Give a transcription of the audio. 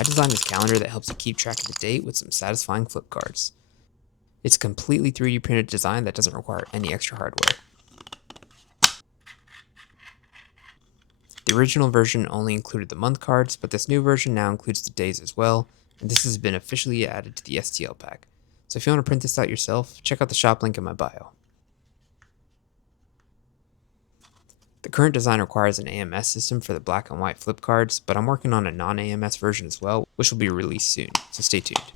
I designed this calendar that helps you keep track of the date with some satisfying flip cards. It's a completely 3D printed design that doesn't require any extra hardware. The original version only included the month cards, but this new version now includes the days as well, and this has been officially added to the STL pack. So if you want to print this out yourself, check out the shop link in my bio. The current design requires an AMS system for the black and white flip cards, but I'm working on a non-AMS version as well, which will be released soon, so stay tuned.